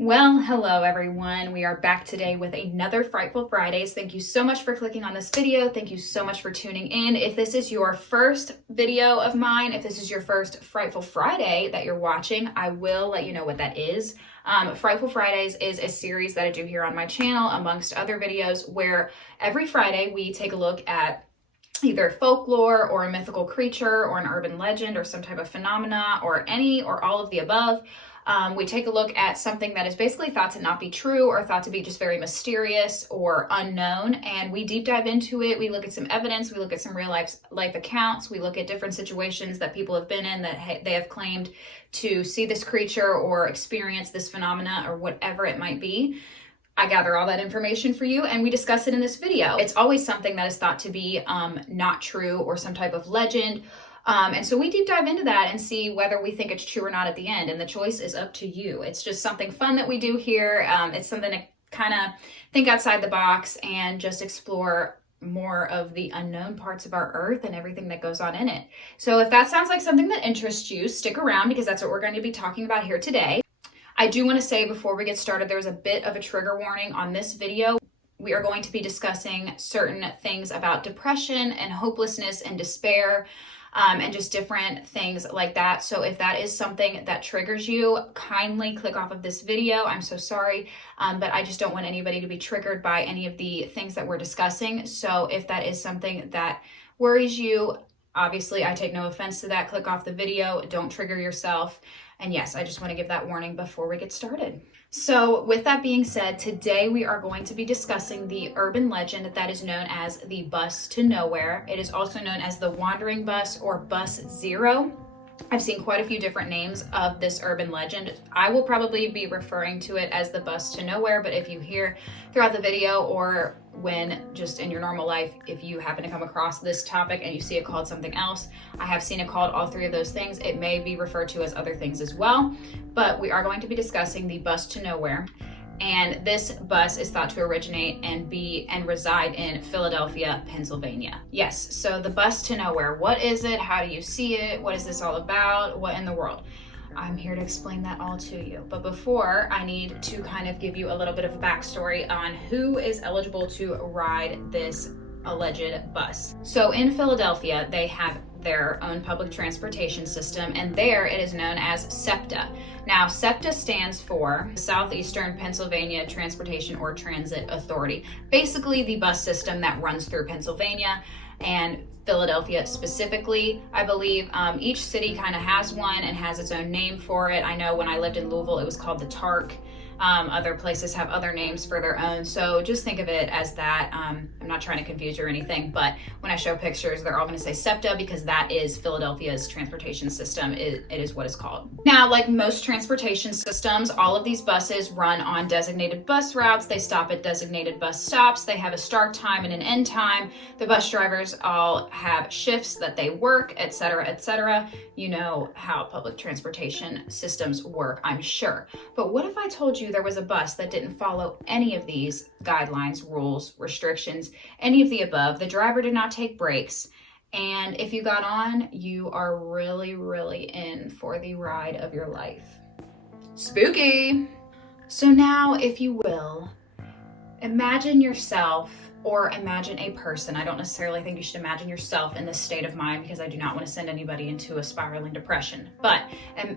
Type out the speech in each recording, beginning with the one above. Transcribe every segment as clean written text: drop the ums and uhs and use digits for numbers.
Well, hello everyone. We are back today with another Frightful Fridays. Thank you so much for clicking on this video. Thank you so much for tuning in. If this is your first video of mine, if this is your first Frightful Friday that you're watching, I will let you know what that is. Frightful Fridays is a series that I do here on my channel, amongst other videos, where every Friday we take a look at either folklore or a mythical creature or an urban legend or some type of phenomena or any or all of the above. We take a look at something that is basically thought to not be true or thought to be just very mysterious or unknown, and we deep dive into it. We look at some evidence, we look at some real life accounts, we look at different situations that people have been in that they have claimed to see this creature or experience this phenomena or whatever it might be. I gather all that information for you and we discuss it in this video. It's always something that is thought to be not true or some type of legend. And so we deep dive into that and see whether we think it's true or not at the end. And the choice is up to you. It's just something fun that we do here. It's something to kind of think outside the box and just explore more of the unknown parts of our earth and everything that goes on in it. So if that sounds like something that interests you, stick around because that's what we're going to be talking about here today. I do want to say before we get started, there's a bit of a trigger warning on this video. We are going to be discussing certain things about depression and hopelessness and despair. And just different things like that. So if that is something that triggers you, kindly click off of this video. I'm so sorry, but I just don't want anybody to be triggered by any of the things that we're discussing. So if that is something that worries you, obviously I take no offense to that. Click off the video, don't trigger yourself. And yes, I just want to give that warning before we get started. So with that being said, today we are going to be discussing the urban legend that is known as the bus to nowhere. It is also known as the wandering bus or bus zero. I've seen quite a few different names of this urban legend. I will probably be referring to it as the bus to nowhere, but if you hear throughout the video or when just in your normal life, if you happen to come across this topic and you see it called something else, I have seen it called all three of those things. It may be referred to as other things as well, but we are going to be discussing the bus to nowhere. And this bus is thought to originate and reside in Philadelphia, Pennsylvania. Yes, so the bus to nowhere. What is it? How do you see it? What is this all about? What in the world? I'm here to explain that all to you. But before, I need to kind of give you a little bit of a backstory on who is eligible to ride this alleged bus. So in Philadelphia, they have their own public transportation system, and there it is known as SEPTA. Now, SEPTA stands for Southeastern Pennsylvania Transportation or Transit Authority. Basically, the bus system that runs through Pennsylvania and Philadelphia specifically, I believe. Each city kind of has one and has its own name for it. I know when I lived in Louisville, it was called the TARC. Other places have other names for their own. So just think of it as that. I'm not trying to confuse you or anything, but when I show pictures, they're all going to say SEPTA because that is Philadelphia's transportation system. It is what it's called. Now, like most transportation systems, all of these buses run on designated bus routes. They stop at designated bus stops. They have a start time and an end time. The bus drivers all have shifts that they work, etc., etc. You know how public transportation systems work, I'm sure. But what if I told you there was a bus that didn't follow any of these guidelines, rules, restrictions, any of the above? The driver did not take breaks. And if you got on, you are really, really in for the ride of your life. Spooky. So now, if you will, imagine yourself or imagine a person. I don't necessarily think you should imagine yourself in this state of mind because I do not want to send anybody into a spiraling depression. But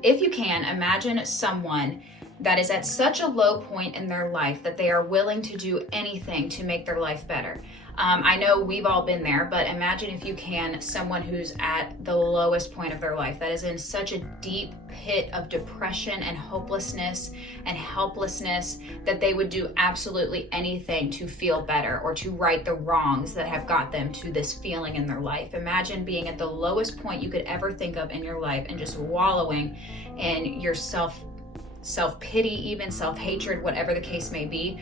if you can, imagine someone that is at such a low point in their life that they are willing to do anything to make their life better. I know we've all been there, but imagine if you can, someone who's at the lowest point of their life, that is in such a deep pit of depression and hopelessness and helplessness that they would do absolutely anything to feel better or to right the wrongs that have got them to this feeling in their life. Imagine being at the lowest point you could ever think of in your life and just wallowing in your self-pity, even self-hatred, whatever the case may be.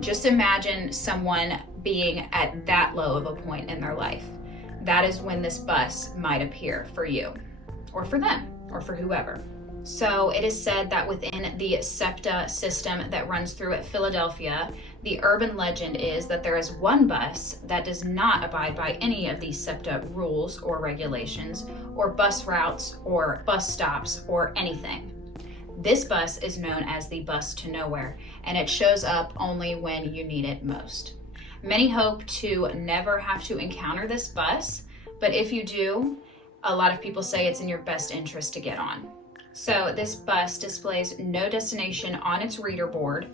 Just imagine someone being at that low of a point in their life. That is when this bus might appear for you, or for them, or for whoever. So it is said that within the SEPTA system that runs through Philadelphia, the urban legend is that there is one bus that does not abide by any of these SEPTA rules or regulations, or bus routes, or bus stops, or anything. This bus is known as the bus to nowhere, and it shows up only when you need it most. Many hope to never have to encounter this bus, but if you do, a lot of people say it's in your best interest to get on. So this bus displays no destination on its reader board,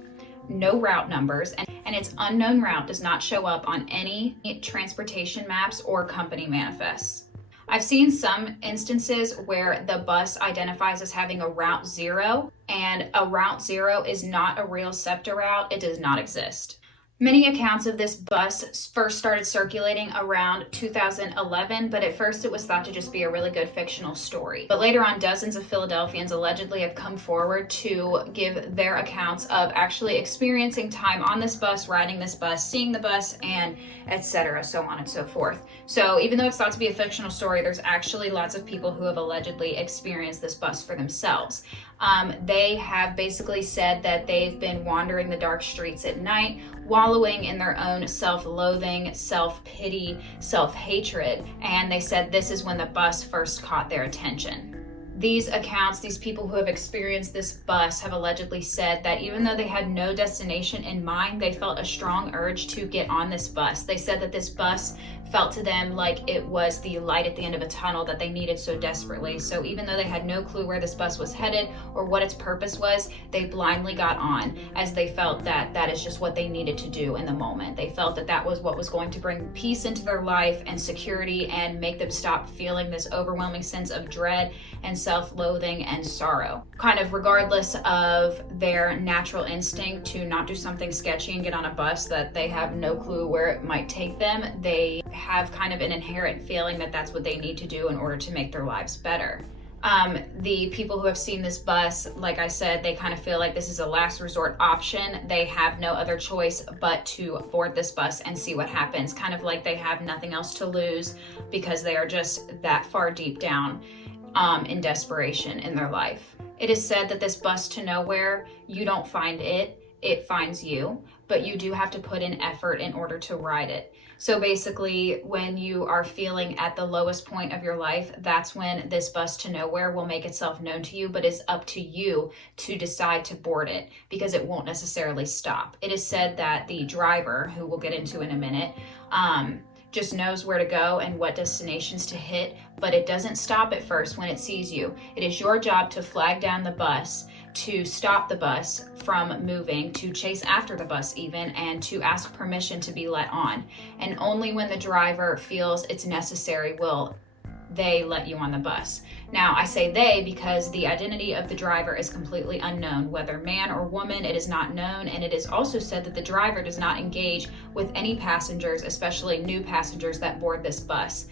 no route numbers, and its unknown route does not show up on any transportation maps or company manifests. I've seen some instances where the bus identifies as having a Route 0, and a Route 0 is not a real SEPTA route. It does not exist. Many accounts of this bus first started circulating around 2011, but at first it was thought to just be a really good fictional story. But later on, dozens of Philadelphians allegedly have come forward to give their accounts of actually experiencing time on this bus, riding this bus, seeing the bus, and etc., so on and so forth. So even though it's thought to be a fictional story, there's actually lots of people who have allegedly experienced this bus for themselves. They have basically said that they've been wandering the dark streets at night, wallowing in their own self-loathing, self-pity, self-hatred, and they said this is when the bus first caught their attention. These accounts, these people who have experienced this bus have allegedly said that even though they had no destination in mind, they felt a strong urge to get on this bus. They said that this bus felt to them like it was the light at the end of a tunnel that they needed so desperately. So even though they had no clue where this bus was headed or what its purpose was, they blindly got on as they felt that that is just what they needed to do in the moment. They felt that that was what was going to bring peace into their life and security and make them stop feeling this overwhelming sense of dread and self-loathing and sorrow. Kind of regardless of their natural instinct to not do something sketchy and get on a bus that they have no clue where it might take them, they have kind of an inherent feeling that that's what they need to do in order to make their lives better. The people who have seen this bus, like I said, they kind of feel like this is a last resort option. They have no other choice but to board this bus and see what happens, kind of like they have nothing else to lose because they are just that far deep down in desperation in their life. It is said that this bus to nowhere, you don't find it, it finds you, but you do have to put in effort in order to ride it. So basically, when you are feeling at the lowest point of your life, that's when this bus to nowhere will make itself known to you, but it's up to you to decide to board it because it won't necessarily stop. It is said that the driver, who we'll get into in a minute, just knows where to go and what destinations to hit, but it doesn't stop at first when it sees you. It is your job to flag down the bus, to stop the bus from moving, to chase after the bus even, and to ask permission to be let on. And only when the driver feels it's necessary will they let you on the bus. Now, I say they because the identity of the driver is completely unknown. Whether man or woman, it is not known, and it is also said that the driver does not engage with any passengers, especially new passengers that board this bus.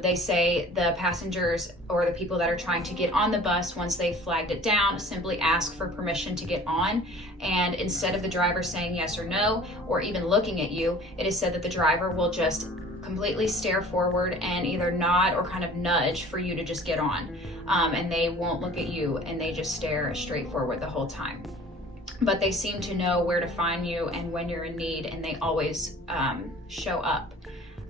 They say the passengers or the people that are trying to get on the bus, once they flagged it down, simply ask for permission to get on. And instead of the driver saying yes or no, or even looking at you, it is said that the driver will just completely stare forward and either nod or kind of nudge for you to just get on. And they won't look at you and they just stare straight forward the whole time. But they seem to know where to find you and when you're in need, and they always show up.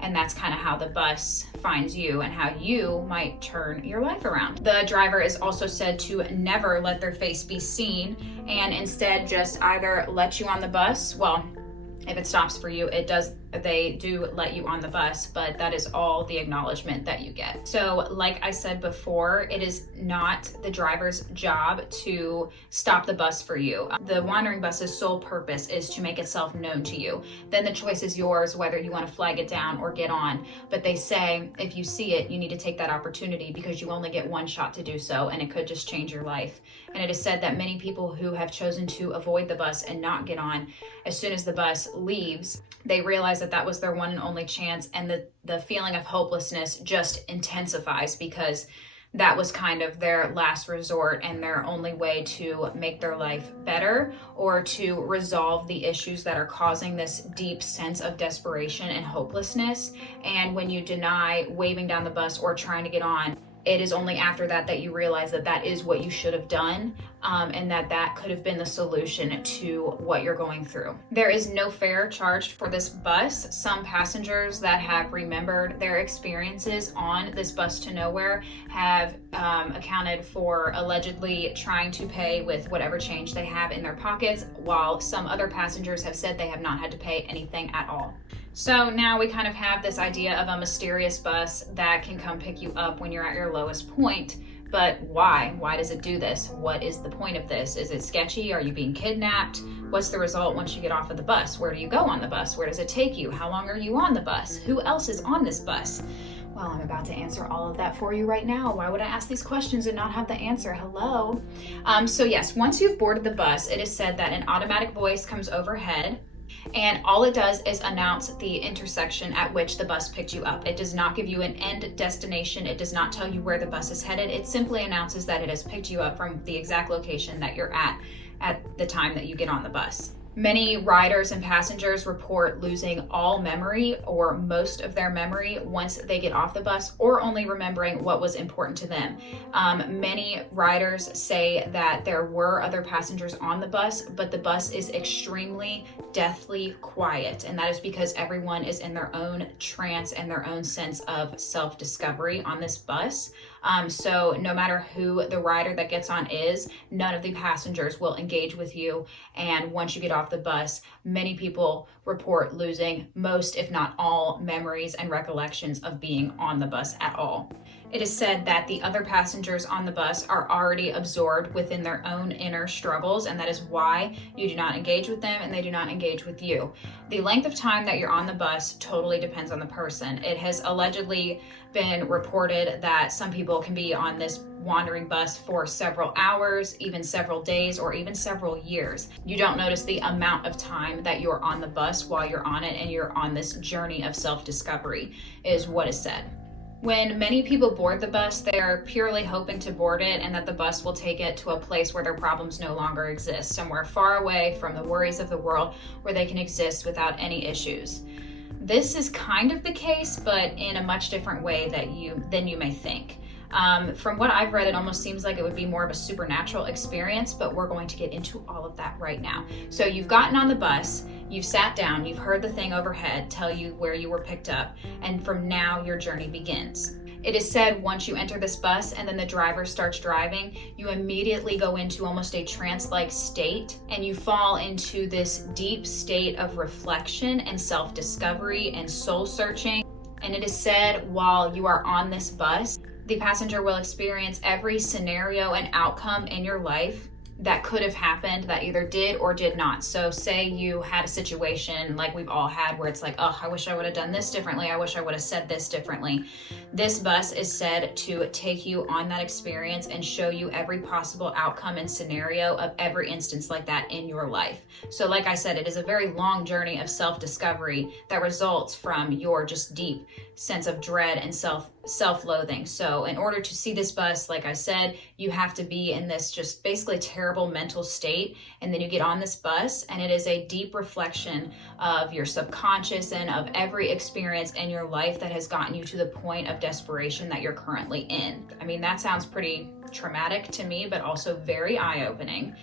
And that's kind of how the bus finds you and how you might turn your life around. The driver is also said to never let their face be seen and instead just either let you on the bus. Well, if it stops for you, they do let you on the bus, but that is all the acknowledgement that you get. So like I said before, it is not the driver's job to stop the bus for you. The wandering bus's sole purpose is to make itself known to you. Then the choice is yours whether you want to flag it down or get on. But they say if you see it, you need to take that opportunity because you only get one shot to do so, and it could just change your life. And it is said that many people who have chosen to avoid the bus and not get on, as soon as the bus leaves, they realize that that was their one and only chance, and the feeling of hopelessness just intensifies because that was kind of their last resort and their only way to make their life better or to resolve the issues that are causing this deep sense of desperation and hopelessness. And when you deny waving down the bus or trying to get on, it is only after that that you realize that that is what you should have done, and that could have been the solution to what you're going through. There is no fare charged for this bus. Some passengers that have remembered their experiences on this bus to nowhere have accounted for allegedly trying to pay with whatever change they have in their pockets, while some other passengers have said they have not had to pay anything at all. So now we kind of have this idea of a mysterious bus that can come pick you up when you're at your lowest point. But why? Why does it do this? What is the point of this? Is it sketchy? Are you being kidnapped? What's the result once you get off of the bus? Where do you go on the bus? Where does it take you? How long are you on the bus? Who else is on this bus? Well, I'm about to answer all of that for you right now. Why would I ask these questions and not have the answer? Hello. So yes, once you've boarded the bus, it is said that an automatic voice comes overhead, and all it does is announce the intersection at which the bus picked you up. It does not give you an end destination. It does not tell you where the bus is headed. It simply announces that it has picked you up from the exact location that you're at the time that you get on the bus. Many riders and passengers report losing all memory or most of their memory once they get off the bus, or only remembering what was important to them. Many riders say that there were other passengers on the bus, but the bus is extremely deathly quiet, and that is because everyone is in their own trance and their own sense of self-discovery on this bus. So no matter who the rider that gets on is, none of the passengers will engage with you. And once you get off the bus, many people report losing most, if not all, memories and recollections of being on the bus at all. It is said that the other passengers on the bus are already absorbed within their own inner struggles, and that is why you do not engage with them and they do not engage with you. The length of time that you're on the bus totally depends on the person. It has allegedly been reported that some people can be on this wandering bus for several hours, even several days, or even several years. You don't notice the amount of time that you're on the bus while you're on it, and you're on this journey of self-discovery, is what is said. When many people board the bus, they are purely hoping to board it and that the bus will take it to a place where their problems no longer exist, somewhere far away from the worries of the world where they can exist without any issues. This is kind of the case, but in a much different way than you may think. From what I've read, it almost seems like it would be more of a supernatural experience, but we're going to get into all of that right now. So you've gotten on the bus, you've sat down, you've heard the thing overhead tell you where you were picked up, and from now your journey begins. It is said once you enter this bus and then the driver starts driving, you immediately go into almost a trance-like state, and you fall into this deep state of reflection and self-discovery and soul-searching. And it is said while you are on this bus, the passenger will experience every scenario and outcome in your life that could have happened that either did or did not. So say you had a situation like we've all had where it's like, oh, I wish I would have done this differently. I wish I would have said this differently. This bus is said to take you on that experience and show you every possible outcome and scenario of every instance like that in your life. So like I said, it is a very long journey of self-discovery that results from your just deep sense of dread and self-loathing. So in order to see this bus, like I said, you have to be in this just basically terrible mental state, and then you get on this bus and it is a deep reflection of your subconscious and of every experience in your life that has gotten you to the point of desperation that you're currently in. I mean, that sounds pretty traumatic to me, but also very eye-opening.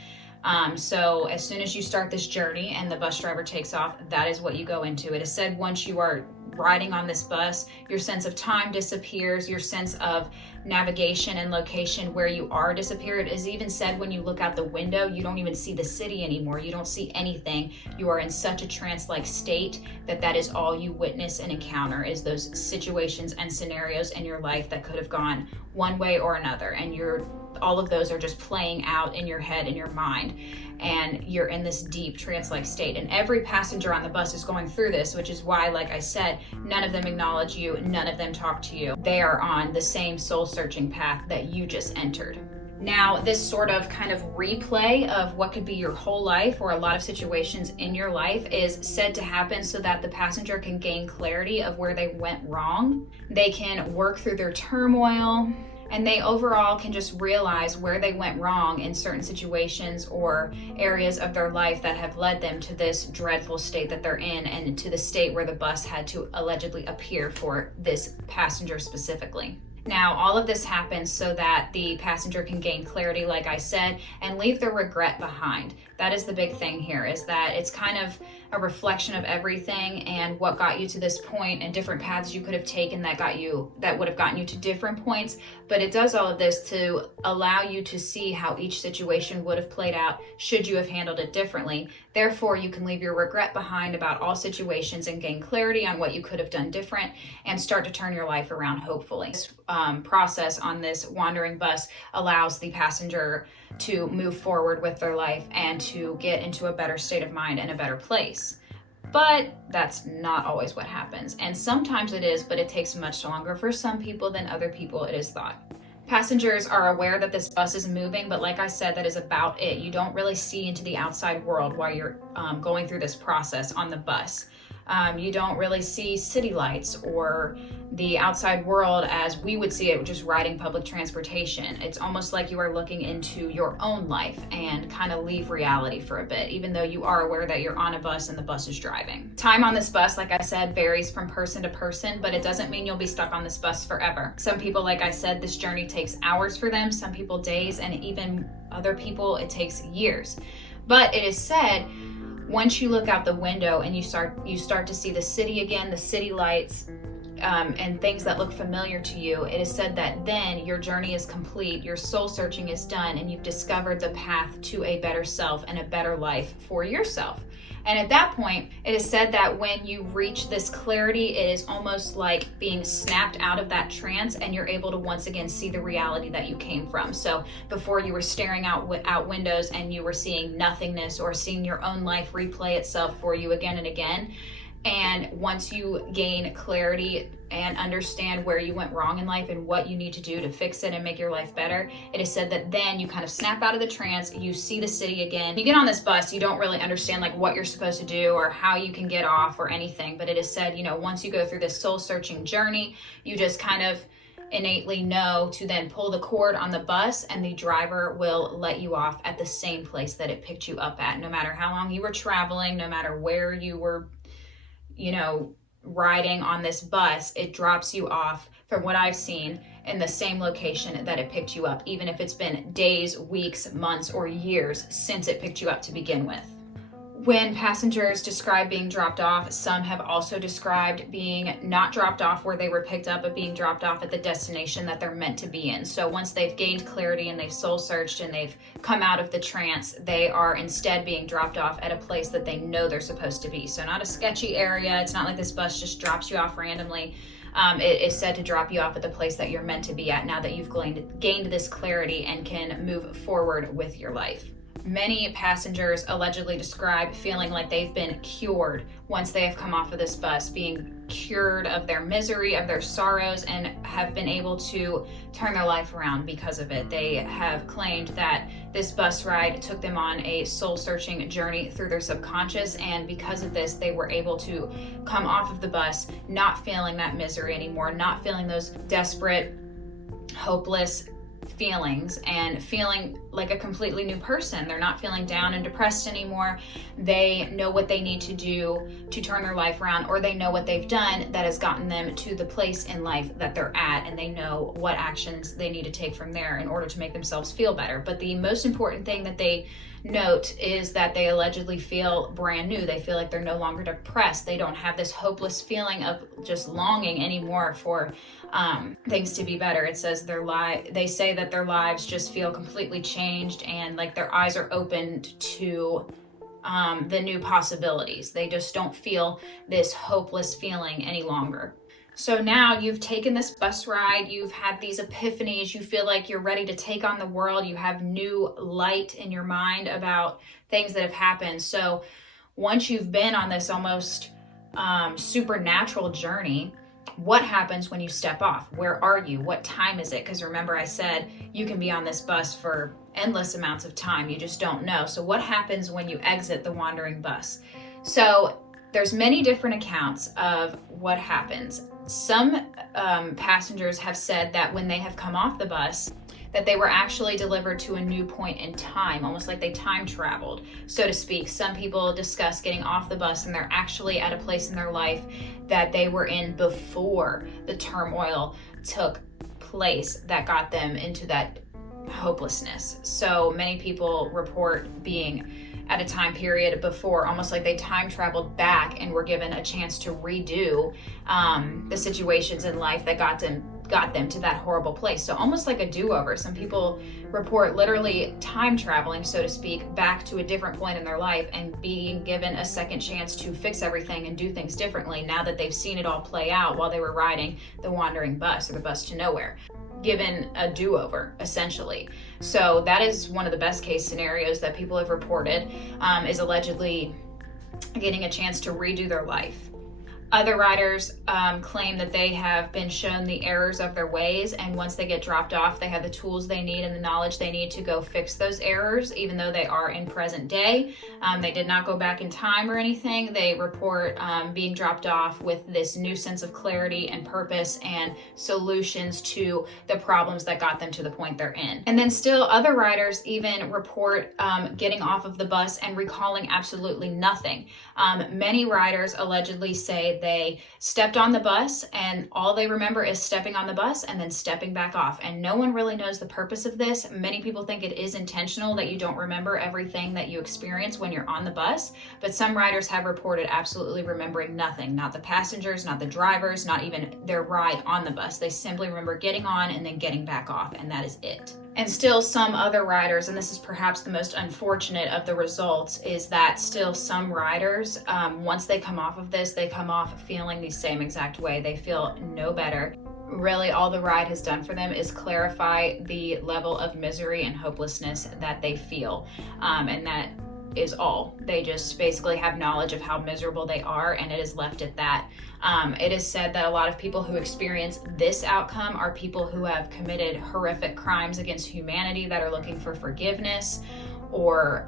So as soon as you start this journey and the bus driver takes off, that is what you go into. It is said once you are riding on this bus, your sense of time disappears, your sense of navigation and location where you are disappeared. It is even said when you look out the window, you don't even see the city anymore. You don't see anything. You are in such a trance-like state that is all you witness and encounter, is those situations and scenarios in your life that could have gone one way or another, and all of those are just playing out in your head and your mind, and you're in this deep trance-like state. And every passenger on the bus is going through this, which is why, like I said, none of them acknowledge you, none of them talk to you. They are on the same soul-searching path that you just entered. Now, this sort of kind of replay of what could be your whole life or a lot of situations in your life is said to happen so that the passenger can gain clarity of where they went wrong. They can work through their turmoil, and they overall can just realize where they went wrong in certain situations or areas of their life that have led them to this dreadful state that they're in, and to the state where the bus had to allegedly appear for this passenger specifically. Now, all of this happens so that the passenger can gain clarity, like I said, and leave their regret behind. That is the big thing here, is that it's kind of a reflection of everything and what got you to this point and different paths you could have taken that would have gotten you to different points. But it does all of this to allow you to see how each situation would have played out should you have handled it differently. Therefore, you can leave your regret behind about all situations and gain clarity on what you could have done different and start to turn your life around, hopefully. This process on this wandering bus allows the passenger to move forward with their life and to get into a better state of mind and a better place. But that's not always what happens. And sometimes it is, but it takes much longer for some people than other people, it is thought. Passengers are aware that this bus is moving, but like I said, that is about it. You don't really see into the outside world while you're going through this process on the bus. You don't really see city lights or the outside world as we would see it just riding public transportation. It's almost like you are looking into your own life and kind of leave reality for a bit, even though you are aware that you're on a bus and the bus is driving. Time on this bus, like I said, varies from person to person, but it doesn't mean you'll be stuck on this bus forever. Some people, like I said, this journey takes hours for them, some people days, and even other people it takes years. But it is said, once you look out the window and you start to see the city again, the city lights, and things that look familiar to you, it is said that then your journey is complete, your soul searching is done, and you've discovered the path to a better self and a better life for yourself. And at that point, it is said that when you reach this clarity, it is almost like being snapped out of that trance and you're able to once again see the reality that you came from. So before you were staring out windows and you were seeing nothingness or seeing your own life replay itself for you again and again. And once you gain clarity and understand where you went wrong in life and what you need to do to fix it and make your life better, it is said that then you kind of snap out of the trance, you see the city again. You get on this bus, you don't really understand like what you're supposed to do or how you can get off or anything, but it is said, once you go through this soul searching journey, you just kind of innately know to then pull the cord on the bus and the driver will let you off at the same place that it picked you up at. No matter how long you were traveling, no matter where you were riding on this bus, it drops you off, from what I've seen, in the same location that it picked you up, even if it's been days, weeks, months, or years since it picked you up to begin with. When passengers describe being dropped off, some have also described being not dropped off where they were picked up, but being dropped off at the destination that they're meant to be in. So once they've gained clarity and they've soul searched and they've come out of the trance, they are instead being dropped off at a place that they know they're supposed to be. So not a sketchy area. It's not like this bus just drops you off randomly. It is said to drop you off at the place that you're meant to be at now that you've gained this clarity and can move forward with your life. Many passengers allegedly describe feeling like they've been cured once they have come off of this bus, being cured of their misery, of their sorrows, and have been able to turn their life around because of it. They have claimed that this bus ride took them on a soul-searching journey through their subconscious, and because of this, they were able to come off of the bus not feeling that misery anymore, not feeling those desperate, hopeless feelings, and feeling like a completely new person. They're not feeling down and depressed anymore. They know what they need to do to turn their life around, or they know what they've done that has gotten them to the place in life that they're at, and they know what actions they need to take from there in order to make themselves feel better. But the most important thing that they note is that they allegedly feel brand new. They feel like they're no longer depressed. They don't have this hopeless feeling of just longing anymore for things to be better. It says they say that their lives just feel completely changed and like their eyes are opened to the new possibilities. They just don't feel this hopeless feeling any longer. So now you've taken this bus ride, you've had these epiphanies, you feel like you're ready to take on the world, you have new light in your mind about things that have happened. So once you've been on this almost supernatural journey, what happens when you step off? Where are you? What time is it? Because remember I said you can be on this bus for endless amounts of time. You just don't know. So what happens when you exit the wandering bus? So there's many different accounts of what happens. Some passengers have said that when they have come off the bus, that they were actually delivered to a new point in time, almost like they time traveled, so to speak. Some people discuss getting off the bus and they're actually at a place in their life that they were in before the turmoil took place that got them into that hopelessness. So many people report being at a time period before, almost like they time traveled back and were given a chance to redo the situations in life that got them to that horrible place. So almost like a do-over. Some people report literally time traveling, so to speak, back to a different point in their life and being given a second chance to fix everything and do things differently now that they've seen it all play out while they were riding the wandering bus or the bus to nowhere. Given a do-over, essentially. So that is one of the best case scenarios that people have reported, is allegedly getting a chance to redo their life. Other riders claim that they have been shown the errors of their ways, and once they get dropped off, they have the tools they need and the knowledge they need to go fix those errors, even though they are in present day. They did not go back in time or anything. They report being dropped off with this new sense of clarity and purpose and solutions to the problems that got them to the point they're in. And then still other riders even report getting off of the bus and recalling absolutely nothing. Many riders allegedly say they stepped on the bus and all they remember is stepping on the bus and then stepping back off. And no one really knows the purpose of this. Many people think it is intentional that you don't remember everything that you experience when you're on the bus, but some riders have reported absolutely remembering nothing, not the passengers, not the drivers, not even their ride on the bus. They simply remember getting on and then getting back off, and that is it. And still some other riders, and this is perhaps the most unfortunate of the results, is that still some riders, once they come off of this, they come off feeling the same exact way. They feel no better. Really, all the ride has done for them is clarify the level of misery and hopelessness that they feel. And that is all. They just basically have knowledge of how miserable they are, and it is left at that. It is said that a lot of people who experience this outcome are people who have committed horrific crimes against humanity that are looking for forgiveness, or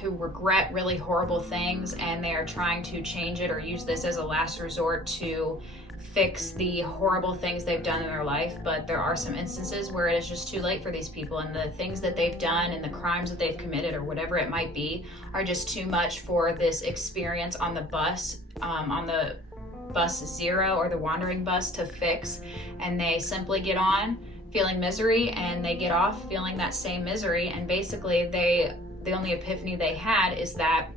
who regret really horrible things and they are trying to change it or use this as a last resort to fix the horrible things they've done in their life. But there are some instances where it is just too late for these people, and the things that they've done and the crimes that they've committed or whatever it might be are just too much for this experience on the bus, on the bus zero or the wandering bus to fix. And they simply get on feeling misery and they get off feeling that same misery. And basically the only epiphany they had is that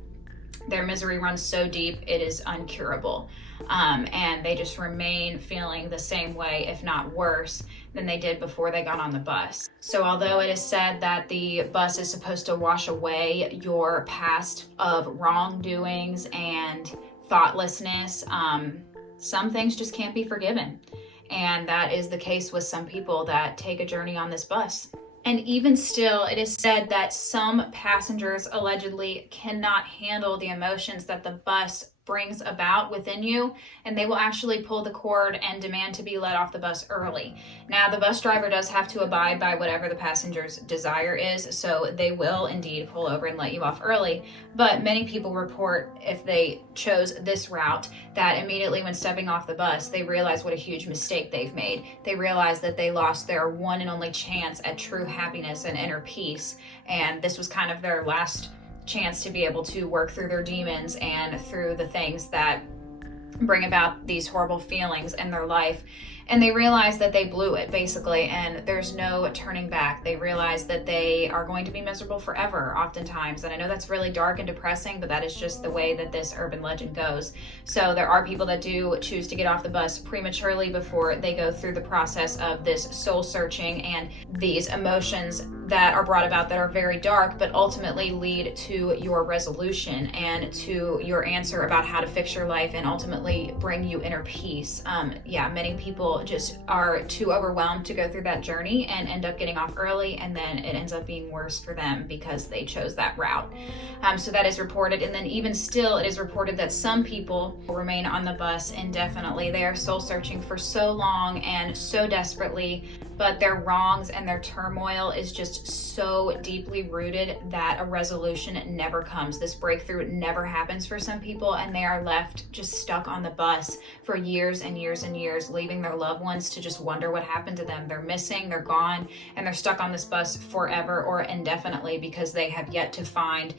their misery runs so deep it is uncurable. And they just remain feeling the same way, if not worse, than they did before they got on the bus. So although it is said that the bus is supposed to wash away your past of wrongdoings and thoughtlessness, some things just can't be forgiven. And that is the case with some people that take a journey on this bus. And even still, it is said that some passengers allegedly cannot handle the emotions that the bus brings about within you, and they will actually pull the cord and demand to be let off the bus early. Now, the bus driver does have to abide by whatever the passenger's desire is, so they will indeed pull over and let you off early. But many people report, if they chose this route, that immediately when stepping off the bus, they realize what a huge mistake they've made. They realize that they lost their one and only chance at true happiness and inner peace, and this was kind of their last chance to be able to work through their demons and through the things that bring about these horrible feelings in their life. And they realize that they blew it, basically, and there's no turning back. They realize that they are going to be miserable forever, oftentimes. And I know that's really dark and depressing, but that is just the way that this urban legend goes. So there are people that do choose to get off the bus prematurely before they go through the process of this soul searching and these emotions that are brought about that are very dark, but ultimately lead to your resolution and to your answer about how to fix your life and ultimately bring you inner peace. Many people just are too overwhelmed to go through that journey and end up getting off early, and then it ends up being worse for them because they chose that route. So that is reported. And then even still, it is reported that some people remain on the bus indefinitely. They are soul searching for so long and so desperately, but their wrongs and their turmoil is just so deeply rooted that a resolution never comes. This breakthrough never happens for some people, and they are left just stuck on the bus for years and years and years, leaving their loved ones to just wonder what happened to them. They're missing, they're gone, and they're stuck on this bus forever or indefinitely because they have yet to find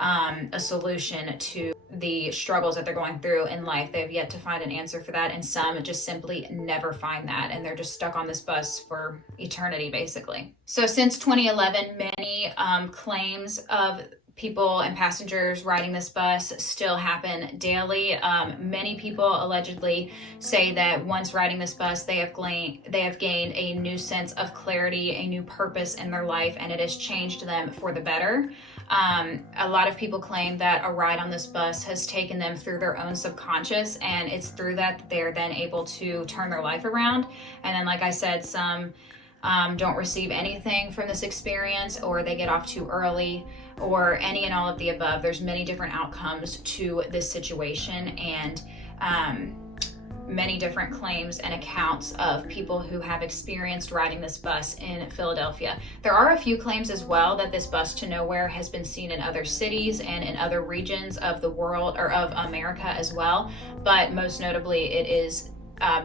a solution to the struggles that they're going through in life. They've yet to find an answer for that, and some just simply never find that, and they're just stuck on this bus for eternity, basically. So since 2011, many claims of people and passengers riding this bus still happen daily. Many people allegedly say that once riding this bus, they have gained a new sense of clarity, a new purpose in their life, and it has changed them for the better. A lot of people claim that a ride on this bus has taken them through their own subconscious, and it's through that they're then able to turn their life around. And then, like I said, some don't receive anything from this experience, or they get off too early, or any and all of the above. There's many different outcomes to this situation, and many different claims and accounts of people who have experienced riding this bus in Philadelphia. There are a few claims as well that this bus to nowhere has been seen in other cities and in other regions of the world, or of America as well, but most notably it is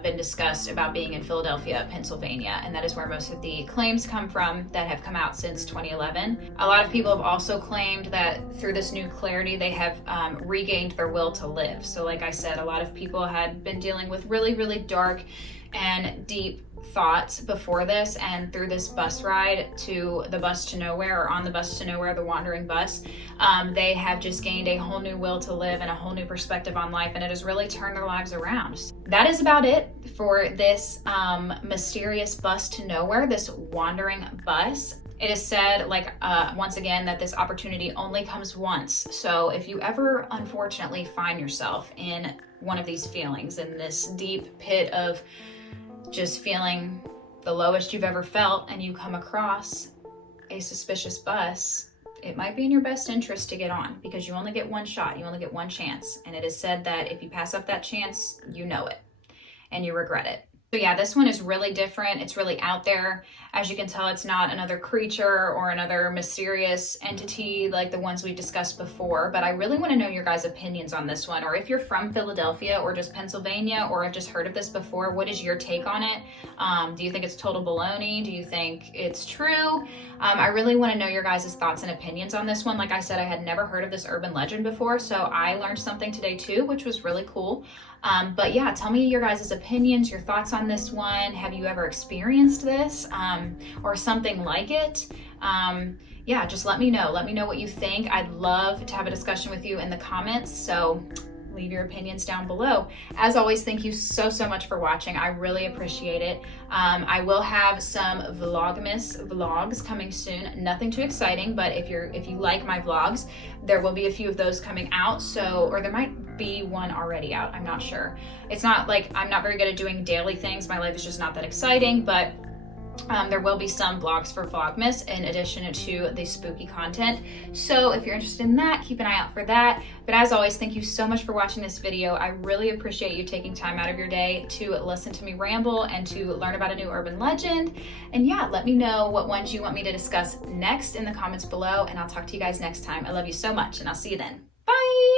been discussed about being in Philadelphia, Pennsylvania, and that is where most of the claims come from that have come out since 2011. A lot of people have also claimed that through this new clarity, they have regained their will to live. So like I said, a lot of people had been dealing with really, really dark and deep thoughts before this, and through this bus ride to the bus to nowhere, or on the bus to nowhere, the wandering bus, they have just gained a whole new will to live and a whole new perspective on life, and it has really turned their lives around. That is about it for this mysterious bus to nowhere, this wandering bus. It is said, like, once again, that this opportunity only comes once. So if you ever unfortunately find yourself in one of these feelings, in this deep pit of just feeling the lowest you've ever felt, and you come across a suspicious bus, it might be in your best interest to get on, because you only get one shot, you only get one chance. And it is said that if you pass up that chance, you know it and you regret it. So yeah, this one is really different. It's really out there. As you can tell, it's not another creature or another mysterious entity like the ones we discussed before, but I really want to know your guys' opinions on this one. Or if you're from Philadelphia or just Pennsylvania, or have just heard of this before, what is your take on it? Do you think it's total baloney? Do you think it's true? I really want to know your guys' thoughts and opinions on this one. Like I said, I had never heard of this urban legend before, so I learned something today too, which was really cool. But yeah, tell me your guys' opinions, your thoughts on this one. Have you ever experienced this or something like it? Yeah, just let me know. Let me know what you think. I'd love to have a discussion with you in the comments. So leave your opinions down below. As always, thank you so much for watching. I really appreciate it. I will have some Vlogmas vlogs coming soon. Nothing too exciting, but if you like my vlogs, there will be a few of those coming out. So, or there might be one already out. I'm not sure. It's not like I'm not very good at doing daily things. My life is just not that exciting, but there will be some vlogs for Vlogmas in addition to the spooky content. So if you're interested in that, keep an eye out for that. But as always, thank you so much for watching this video. I really appreciate you taking time out of your day to listen to me ramble and to learn about a new urban legend. And yeah, let me know what ones you want me to discuss next in the comments below, and I'll talk to you guys next time. I love you so much, and I'll see you then. Bye!